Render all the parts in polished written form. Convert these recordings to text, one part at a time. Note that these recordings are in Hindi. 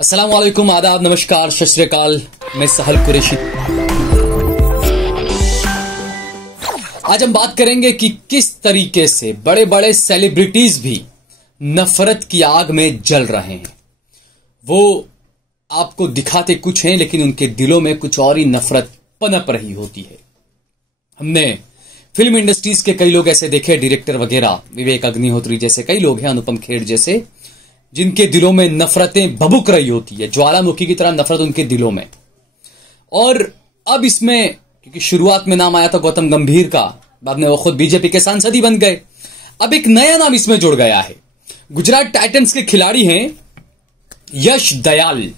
अस्सलाम वालेकुम, आदाब, नमस्कार, सत श्री अकाल। मैं सहल कुरैशी। आज हम बात करेंगे कि किस तरीके से बड़े बड़े सेलिब्रिटीज भी नफरत की आग में जल रहे हैं। वो आपको दिखाते कुछ हैं लेकिन उनके दिलों में कुछ और ही नफरत पनप रही होती है। हमने फिल्म इंडस्ट्रीज के कई लोग ऐसे देखे, डायरेक्टर वगैरह, विवेक अग्निहोत्री जैसे कई लोग हैं, अनुपम खेर जैसे, जिनके दिलों में नफरतें भभुक रही होती है, ज्वालामुखी की तरह नफरत उनके दिलों में। और अब इसमें क्योंकि शुरुआत में नाम आया था गौतम गंभीर का, बाद में वो खुद बीजेपी के सांसद ही बन गए। अब एक नया नाम इसमें जुड़ गया है। गुजरात टाइटंस के खिलाड़ी हैं यश दयाल,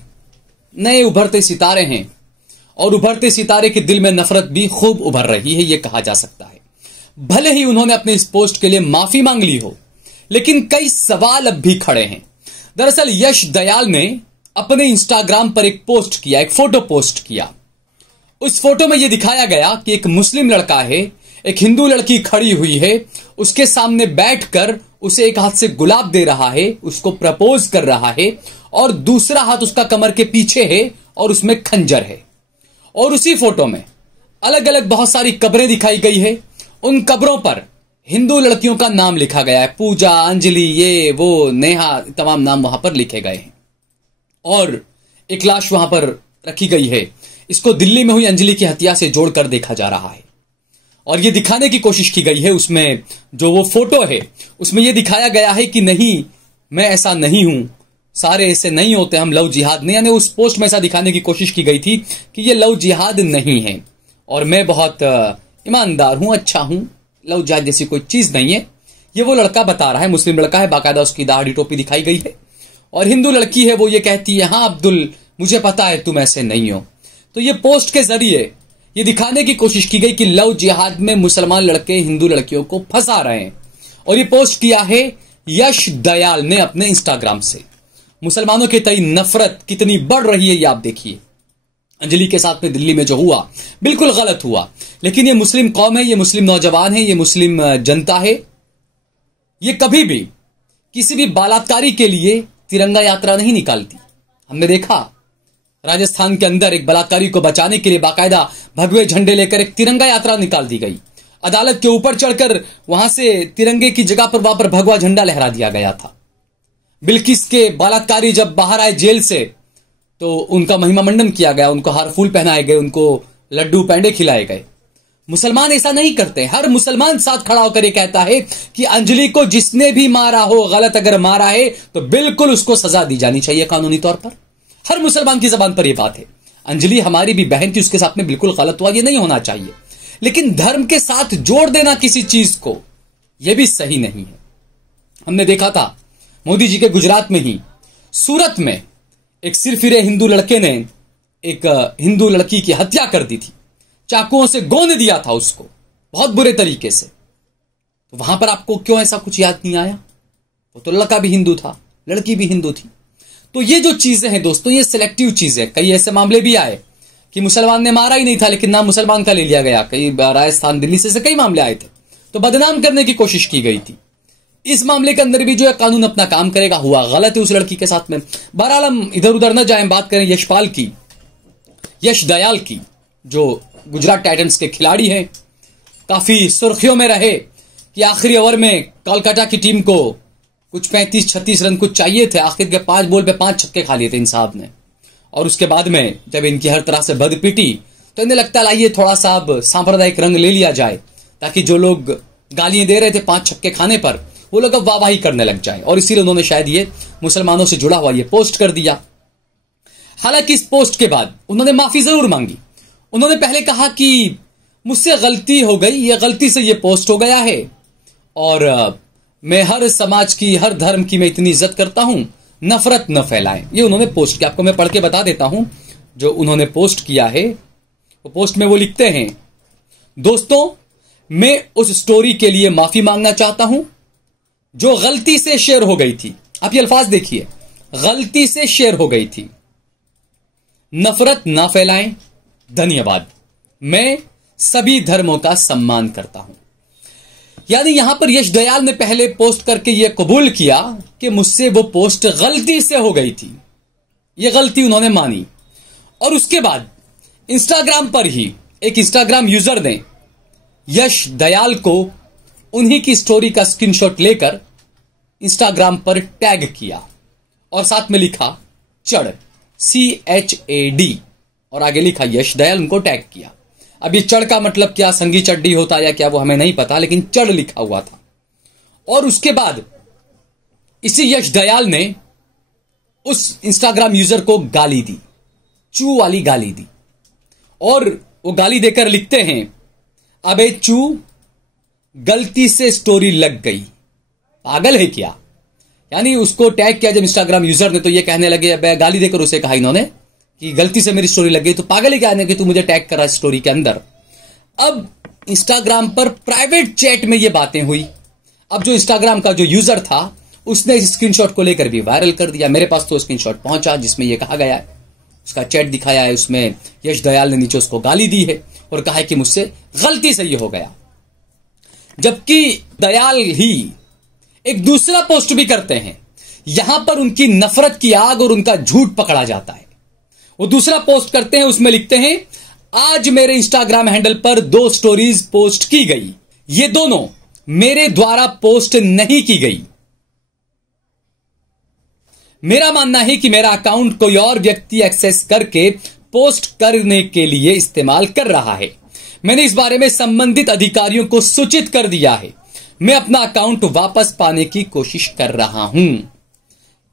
नए उभरते सितारे हैं और उभरते सितारे के दिल में नफरत भी खूब उभर रही है, यह कहा जा सकता है। भले ही उन्होंने अपने इस पोस्ट के लिए माफी मांग ली हो, लेकिन कई सवाल अब भी खड़े हैं। दरअसल यश दयाल ने अपने इंस्टाग्राम पर एक पोस्ट किया, एक फोटो पोस्ट किया। उस फोटो में यह दिखाया गया कि एक मुस्लिम लड़का है, एक हिंदू लड़की खड़ी हुई है, उसके सामने बैठकर उसे एक हाथ से गुलाब दे रहा है, उसको प्रपोज कर रहा है, और दूसरा हाथ उसका कमर के पीछे है और उसमें खंजर है। और उसी फोटो में अलग अलग बहुत सारी कब्रें दिखाई गई है। उन कब्रों पर हिंदू लड़कियों का नाम लिखा गया है, पूजा, अंजलि, ये वो, नेहा, तमाम नाम वहां पर लिखे गए हैं। और एक लाश वहां पर रखी गई है। इसको दिल्ली में हुई अंजलि की हत्या से जोड़कर देखा जा रहा है। और ये दिखाने की कोशिश की गई है, उसमें जो वो फोटो है उसमें यह दिखाया गया है कि नहीं, मैं ऐसा नहीं हूं, सारे ऐसे नहीं होते, हम लव जिहाद नहीं। यानी उस पोस्ट में ऐसा दिखाने की कोशिश की गई थी कि ये लव जिहाद नहीं है और मैं बहुत ईमानदार हूं, अच्छा हूं, लव जिहाद जैसी कोई चीज नहीं है। ये वो लड़का बता रहा है, मुस्लिम लड़का है, बाकायदा उसकी दाढ़ी टोपी दिखाई गई है। और हिंदू लड़की है, वो ये कहती है, हाँ अब्दुल, मुझे पता है तुम ऐसे नहीं हो। तो ये पोस्ट के जरिए ये दिखाने की कोशिश की गई कि लव जिहाद में मुसलमान लड़के हिंदू लड़कियों को फंसा रहे हैं। और ये पोस्ट किया है यश दयाल ने अपने इंस्टाग्राम से। मुसलमानों के तई नफरत कितनी बढ़ रही है ये आप देखिए। अंजलि के साथ में दिल्ली में जो हुआ बिल्कुल गलत हुआ, लेकिन ये मुस्लिम कौम है, ये मुस्लिम नौजवान है, ये मुस्लिम जनता है, ये कभी भी किसी भी बलात्कारी के लिए तिरंगा यात्रा नहीं निकालती। हमने देखा राजस्थान के अंदर एक बलात्कारी को बचाने के लिए बाकायदा भगवे झंडे लेकर एक तिरंगा यात्रा निकाल दी गई। अदालत के ऊपर चढ़कर वहां से तिरंगे की जगह पर वहां पर भगवा झंडा लहरा दिया गया था। बिल्किस के बलात्कारी जब बाहर आए जेल से तो उनका महिमा मंडन किया गया, उनको हार फूल पहनाए गए, उनको लड्डू पेंडे खिलाए गए। मुसलमान ऐसा नहीं करते। हर मुसलमान साथ खड़ा होकर ये कहता है कि अंजलि को जिसने भी मारा हो, गलत अगर मारा है तो बिल्कुल उसको सजा दी जानी चाहिए कानूनी तौर पर। हर मुसलमान की जबान पर यह बात है। अंजलि हमारी भी बहन थी, उसके साथ में बिल्कुल गलत हुआ, यह नहीं होना चाहिए। लेकिन धर्म के साथ जोड़ देना किसी चीज को, यह भी सही नहीं है। हमने देखा था मोदी जी के गुजरात में ही सूरत में एक सिरफिरे हिंदू लड़के ने एक हिंदू लड़की की हत्या कर दी थी, चाकुओं से गोंद दिया था उसको बहुत बुरे तरीके से। तो वहां पर आपको क्यों ऐसा कुछ याद नहीं आया? वो तो लड़का भी हिंदू था, लड़की भी हिंदू थी। तो ये जो चीजें हैं दोस्तों, ये सिलेक्टिव चीजें। कई ऐसे मामले भी आए कि मुसलमान ने मारा ही नहीं था लेकिन नाम मुसलमान का ले लिया गया। कई राजस्थान, दिल्ली से कई मामले आए थे, तो बदनाम करने की कोशिश की गई थी। इस मामले के अंदर भी जो है कानून अपना काम करेगा। हुआ गलत है उस लड़की के साथ में। बहरहाल हम इधर उधर न जाएं, बात करें यशपाल की, यश दयाल की, जो गुजरात टाइटंस के खिलाड़ी हैं। काफी सुर्खियों में रहे कि आखिरी ओवर में कोलकाता की टीम को कुछ 35-36 रन कुछ चाहिए थे। आखिर के 5 बॉल पे 5 छक्के खा लिए थे इन साहब ने। और उसके बाद में जब इनकी हर तरह से बद पिटी तो इन्हें लगता लाइए थोड़ा सा अब सांप्रदायिक रंग ले लिया जाए, ताकि जो लोग गालियां दे रहे थे 5 छक्के खाने पर, वो लोग अब वाहवाही करने लग जाए। और इसीलिए उन्होंने शायद ये मुसलमानों से जुड़ा हुआ ये पोस्ट कर दिया। हालांकि इस पोस्ट के बाद उन्होंने माफी जरूर मांगी। उन्होंने पहले कहा कि मुझसे गलती हो गई, ये गलती से ये पोस्ट हो गया है, और मैं हर समाज की, हर धर्म की मैं इतनी इज्जत करता हूं, नफरत न फैलाएं। ये उन्होंने पोस्ट किया। आपको मैं पढ़ के बता देता हूं जो उन्होंने पोस्ट किया है। वो पोस्ट में वो लिखते हैं, दोस्तों मैं उस स्टोरी के लिए माफी मांगना चाहता हूं जो गलती से शेयर हो गई थी। आप ये अल्फाज देखिए, गलती से शेयर हो गई थी। नफरत ना फैलाएं, धन्यवाद, मैं सभी धर्मों का सम्मान करता हूं। यानी यहां पर यश दयाल ने पहले पोस्ट करके यह कबूल किया कि मुझसे वो पोस्ट गलती से हो गई थी। ये गलती उन्होंने मानी। और उसके बाद इंस्टाग्राम पर ही एक इंस्टाग्राम यूजर ने यश दयाल को उन्हीं की स्टोरी का स्क्रीनशॉट लेकर इंस्टाग्राम पर टैग किया और साथ में लिखा चढ़, CHAD, और आगे लिखा यश दयाल, उनको टैग किया। अब ये चढ़ का मतलब क्या, संगी चड्डी होता या क्या, वो हमें नहीं पता, लेकिन चढ़ लिखा हुआ था। और उसके बाद इसी यश दयाल ने उस इंस्टाग्राम यूजर को गाली दी, चू वाली गाली दी। और वो गाली देकर लिखते हैं, अबे चू, गलती से स्टोरी लग गई। पागल है क्या? यानी उसको टैग किया जब इंस्टाग्राम यूजर ने, तो ये कहने लगे, अबे गाली देकर उसे कहा इन्होंने कि गलती से मेरी स्टोरी लग गई, तो पागल है क्या कि तू मुझे टैग करा स्टोरी के अंदर। अब इंस्टाग्राम पर प्राइवेट चैट में ये बातें हुई। अब जो इंस्टाग्राम का जो यूजर था उसने इस स्क्रीनशॉट को लेकर भी वायरल कर दिया। मेरे पास तो स्क्रीनशॉट पहुंचा जिसमें यह कहा गया है, उसका चैट दिखाया है, उसमें यश दयाल ने नीचे उसको गाली दी है और कहा है कि मुझसे गलती से ये हो गया। जबकि दयाल ही एक दूसरा पोस्ट भी करते हैं, यहां पर उनकी नफरत की आग और उनका झूठ पकड़ा जाता है। वो दूसरा पोस्ट करते हैं, उसमें लिखते हैं, आज मेरे इंस्टाग्राम हैंडल पर 2 स्टोरीज पोस्ट की गई, ये दोनों मेरे द्वारा पोस्ट नहीं की गई। मेरा मानना है कि मेरा अकाउंट कोई और व्यक्ति एक्सेस करके पोस्ट करने के लिए इस्तेमाल कर रहा है। मैंने इस बारे में संबंधित अधिकारियों को सूचित कर दिया है। मैं अपना अकाउंट वापस पाने की कोशिश कर रहा हूं।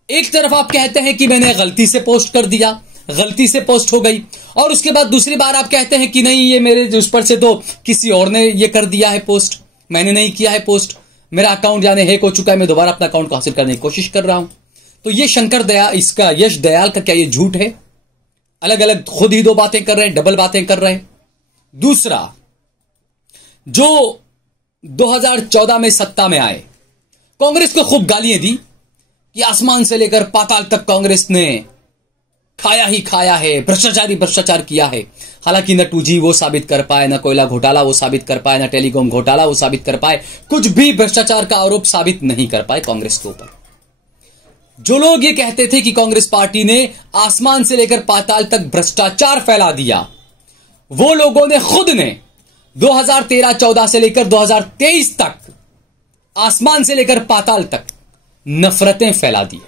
एक तरफ आप कहते हैं कि मैंने गलती से पोस्ट कर दिया, गलती से पोस्ट हो गई, और उसके बाद दूसरी बार आप कहते हैं कि नहीं, ये मेरे उस पर से तो किसी और ने ये कर दिया है पोस्ट, मैंने नहीं किया है पोस्ट, मेरा अकाउंट जाने हैक हो चुका है, मैं दोबारा अपना अकाउंट को हासिल करने की कोशिश कर रहा हूं। तो ये शंकर दयाल, इसका यश दयाल का क्या ये झूठ है? अलग अलग खुद ही 2 बातें कर रहे हैं, डबल बातें कर रहे हैं। दूसरा, जो 2014 में सत्ता में आए, कांग्रेस को खूब गालियां दी कि आसमान से लेकर पाताल तक कांग्रेस ने खाया ही खाया है, भ्रष्टाचार किया है। हालांकि न 2G वो साबित कर पाए, न कोयला घोटाला वो साबित कर पाए, न टेलीकॉम घोटाला वो साबित कर पाए, कुछ भी भ्रष्टाचार का आरोप साबित नहीं कर पाए कांग्रेस के ऊपर। जो लोग ये कहते थे कि कांग्रेस पार्टी ने आसमान से लेकर पाताल तक भ्रष्टाचार फैला दिया, वो लोगों ने खुद ने 2013-14 से लेकर 2023 तक आसमान से लेकर पाताल तक नफरतें फैला दी है।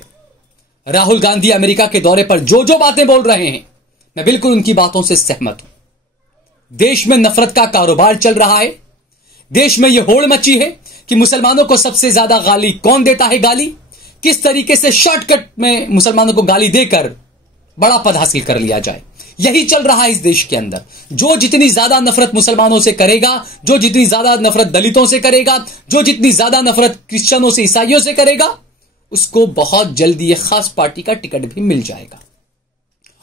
राहुल गांधी अमेरिका के दौरे पर जो जो बातें बोल रहे हैं, मैं बिल्कुल उनकी बातों से सहमत हूं। देश में नफरत का कारोबार चल रहा है। देश में यह होड़ मची है कि मुसलमानों को सबसे ज्यादा गाली कौन देता है, गाली किस तरीके से शॉर्टकट में मुसलमानों को गाली देकर बड़ा पद हासिल कर लिया जाए, यही चल रहा है इस देश के अंदर। जो जितनी ज्यादा नफरत मुसलमानों से करेगा, जो जितनी ज्यादा नफरत दलितों से करेगा, जो जितनी ज्यादा नफरत क्रिश्चियनों से, ईसाइयों से करेगा, उसको बहुत जल्दी ये खास पार्टी का टिकट भी मिल जाएगा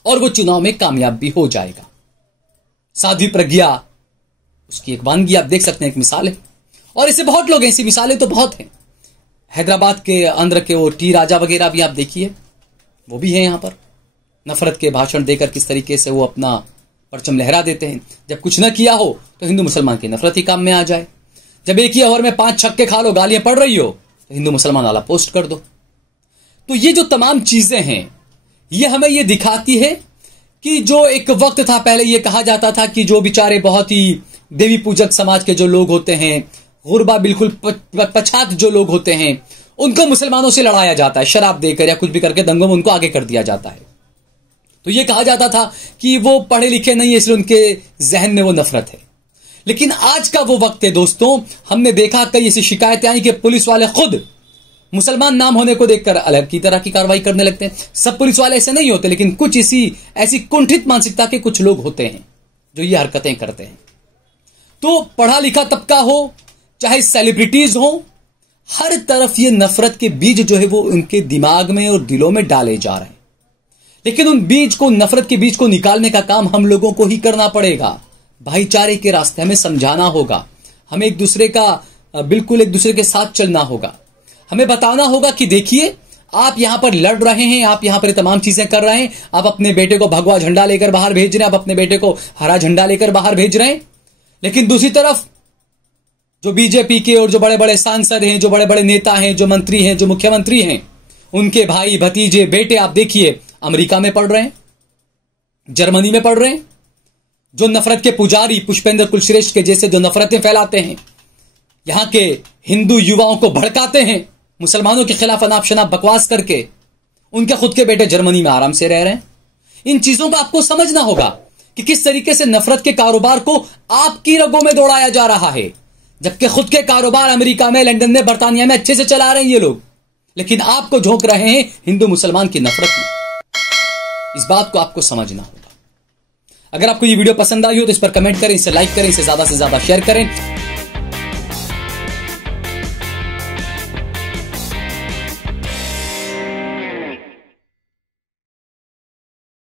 और वो चुनाव में कामयाब भी हो जाएगा। साध्वी प्रज्ञा उसकी एक वानगी आप देख सकते हैं, एक मिसाल है। और ऐसे बहुत लोग हैं, ऐसी मिसालें तो बहुत हैं। हैदराबाद के आंध्र के वो टी राजा वगैरह भी आप देखिए, वो भी है यहां पर। नफरत के भाषण देकर किस तरीके से वो अपना परचम लहरा देते हैं। जब कुछ न किया हो तो हिंदू मुसलमान की नफरत ही काम में आ जाए। जब एक ही ओवर में 5 छक्के खा लो, गालियां पड़ रही हो, तो हिंदू मुसलमान वाला पोस्ट कर दो। तो ये जो तमाम चीजें हैं, ये हमें ये दिखाती है कि जो एक वक्त था, पहले ये कहा जाता था कि जो बेचारे बहुत ही देवी पूजक समाज के जो लोग होते हैं, गुरबा बिल्कुल पछात जो लोग होते हैं, उनको मुसलमानों से लड़ाया जाता है, शराब देकर या कुछ भी करके दंगों में उनको आगे कर दिया जाता है। तो ये कहा जाता था कि वो पढ़े लिखे नहीं है, इसलिए उनके जहन में वो नफरत है। लेकिन आज का वो वक्त है दोस्तों, हमने देखा कई ऐसी शिकायतें आई कि पुलिस वाले खुद मुसलमान नाम होने को देखकर अलग की तरह की कार्रवाई करने लगते हैं। सब पुलिस वाले ऐसे नहीं होते, लेकिन कुछ ऐसी कुंठित मानसिकता के कुछ लोग होते हैं जो ये हरकतें करते हैं। तो पढ़ा लिखा तबका हो, चाहे सेलिब्रिटीज हो, हर तरफ ये नफरत के बीज जो है वो उनके दिमाग में और दिलों में डाले जा रहे हैं। लेकिन उन बीज को, नफरत के बीज को निकालने का काम हम लोगों को ही करना पड़ेगा। भाईचारे के रास्ते हमें समझाना होगा, हमें एक दूसरे के साथ चलना होगा। हमें बताना होगा कि देखिए, आप यहां पर लड़ रहे हैं, आप यहां पर तमाम चीजें कर रहे हैं, आप अपने बेटे को भगवा झंडा लेकर बाहर भेज रहे हैं, आप अपने बेटे को हरा झंडा लेकर बाहर भेज रहे हैं। लेकिन दूसरी तरफ जो बीजेपी के और जो बड़े बड़े सांसद हैं, जो बड़े बड़े नेता हैं, जो मंत्री हैं, जो मुख्यमंत्री हैं, उनके भाई भतीजे बेटे आप देखिए अमेरिका में पढ़ रहे हैं, जर्मनी में पढ़ रहे हैं, जो नफरत के पुजारी पुष्पेंद्र कुलश्रेष्ठ के जैसे जो नफरतें फैलाते हैं, यहां के हिंदू युवाओं को भड़काते हैं, मुसलमानों के खिलाफ अनाप शनाप बकवास करके, उनके खुद के बेटे जर्मनी में आराम से रह रहे हैं। इन चीजों को आपको समझना होगा कि किस तरीके से नफरत के कारोबार को आपकी रगों में दौड़ाया जा रहा है, जबकि खुद के कारोबार अमेरिका में, लंदन में, बर्तानिया में अच्छे से चला रहे हैं ये लोग, लेकिन आपको झोंक रहे हैं हिंदू मुसलमान की नफरत में। इस बात को आपको समझना होगा। अगर आपको ये वीडियो पसंद आई हो तो इस पर कमेंट करें, इसे लाइक करें, इसे ज्यादा से ज्यादा शेयर करें।